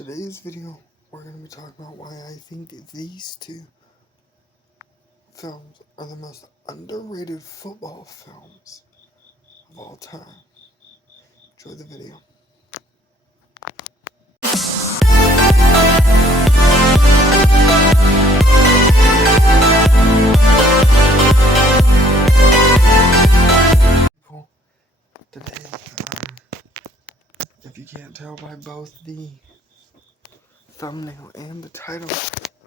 Today's video, we're going to be talking about why I think these two films are the most underrated football films of all time. Enjoy the video. Today, if you can't tell by both the thumbnail and the title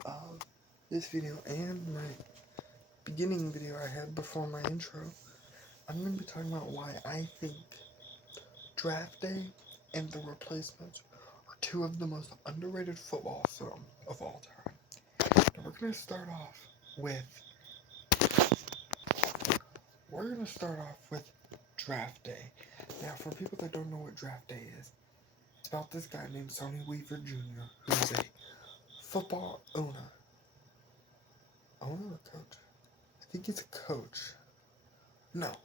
of this video and my beginning video I had before my intro, I'm going to be talking about why I think Draft Day and The Replacements are two of the most underrated football films of all time. Now we're going to start off with Draft Day. Now, for people that don't know what Draft Day is, it's about this guy named Sonny Weaver Jr., who's a football owner. Owner or coach? I think he's a coach. No,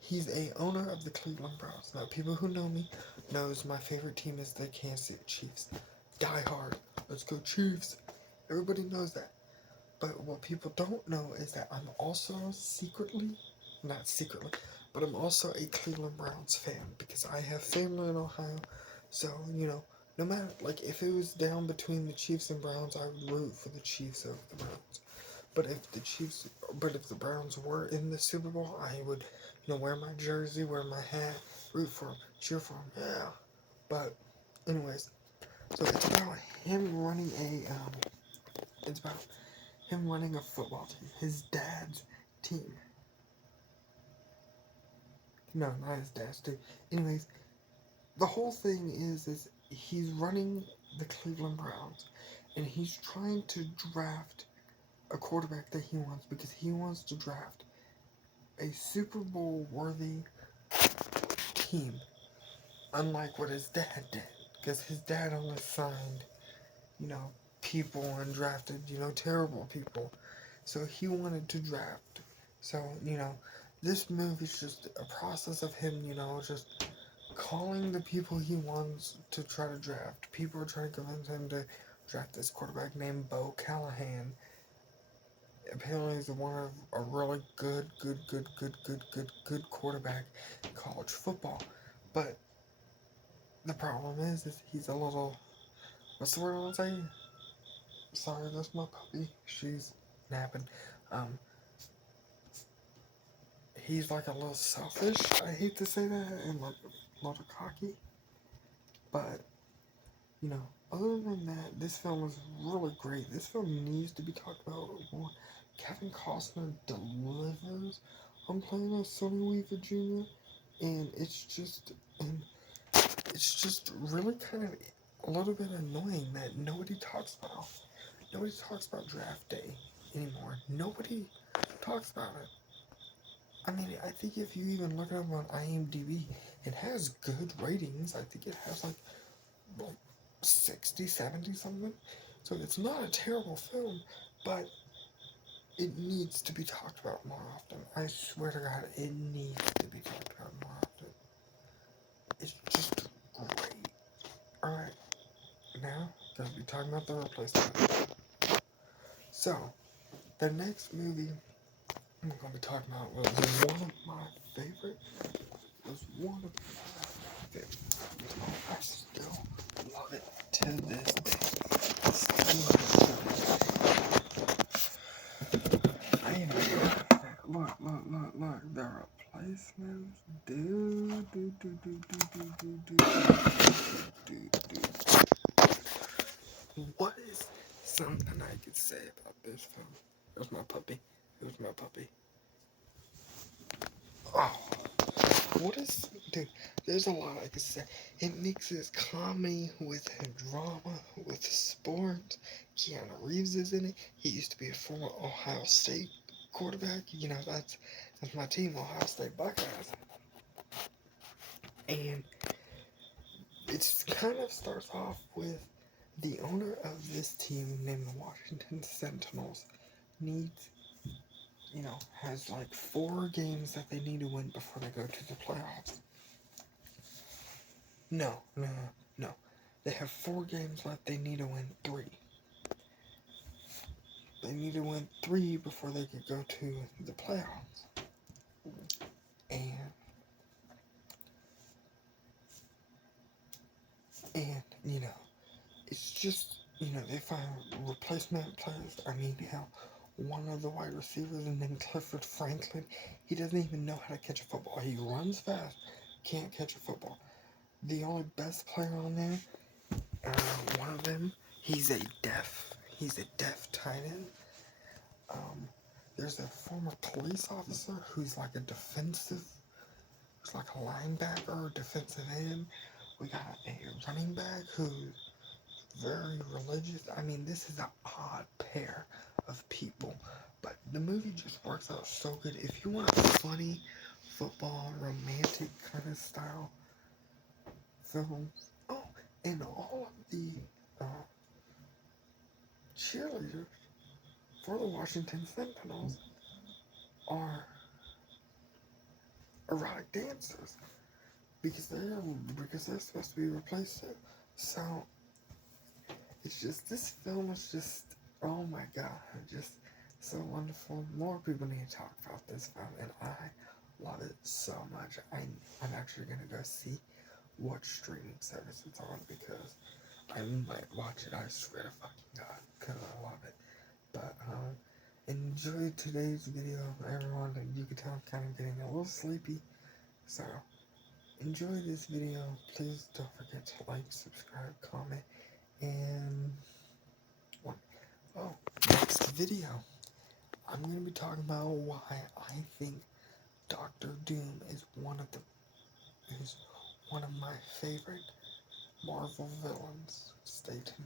he's a owner of the Cleveland Browns. Now, people who know me knows my favorite team is the Kansas City Chiefs. Die hard. Let's go Chiefs. Everybody knows that. But what people don't know is that I'm also but I'm also a Cleveland Browns fan because I have family in Ohio. So, no matter, if it was down between the Chiefs and Browns, I would root for the Chiefs over the Browns. But if the Browns were in the Super Bowl, I would, wear my jersey, wear my hat, root for them, cheer for them, yeah. But, anyways, so it's about him running a football team, his dad's team. No, not his dad's team. Anyways, the whole thing is he's running the Cleveland Browns, and he's trying to draft a quarterback that he wants because he wants to draft a Super Bowl worthy team, unlike what his dad did, because his dad only signed, people and drafted, terrible people. So he wanted to draft. So, this movie's just a process of him, just calling the people he wants to try to draft. People are trying to convince him to draft this quarterback named Bo Callahan. Apparently he's one of a really good quarterback in college football. But the problem is he's a little, what's the word I want to say? Sorry, that's my puppy. She's napping. He's like a little selfish. I hate to say that, and like a little cocky. But, other than that, this film is really great. This film needs to be talked about more. Kevin Costner delivers on playing as Sonny Weaver Jr. And it's just really kind of a little bit annoying that nobody talks about. Nobody talks about Draft Day anymore. Nobody talks about it. I mean, I think if you even look it up on IMDb, it has good ratings. I think it has like 60, 70 something. So it's not a terrible film, but it needs to be talked about more often. I swear to God, it needs to be talked about more often. It's just great. Alright, now, gonna be talking about The Replacement. So, the next movie I'm gonna be talking about was one of my favorites. I still love it to this day. Look, The Replacements. What is something I could say about this film? It was my puppy. Oh, dude, there's a lot I could say. It mixes comedy with drama, with sports. Keanu Reeves is in it. He used to be a former Ohio State quarterback. That's my team, Ohio State Buckeyes. And it kind of starts off with the owner of this team named the Washington Sentinels has like 4 games that they need to win before they go to the playoffs. No. They have 4 games left. They need to win 3. They need to win 3 before they could go to the playoffs. And you know, it's just, you know, they find replacement players. I mean, hell, one of the wide receivers named Clifford Franklin, he doesn't even know how to catch a football. He runs fast, can't catch a football. The only best player on there, one of them, he's a deaf tight end. There's a former police officer who's like a linebacker, defensive end. We got a running back who's very religious. I mean, this is an odd pair of people, but the movie just works out so good. If you want a funny, football, romantic kind of style film, oh, and all of the cheerleaders for the Washington Sentinels are erotic dancers because they're supposed to be replaced. So it's just, this film is just, oh my god, just so wonderful. More people need to talk about this film, and I love it so much. I'm actually gonna go see what streaming service it's on because I might watch it. I swear to fucking god, because I love it. But enjoy today's video, everyone. You can tell I'm kind of getting a little sleepy, so enjoy this video. Please don't forget to like, subscribe, comment, and next video, I'm going to be talking about why I think Doctor Doom is one of my favorite Marvel villains. Stay tuned.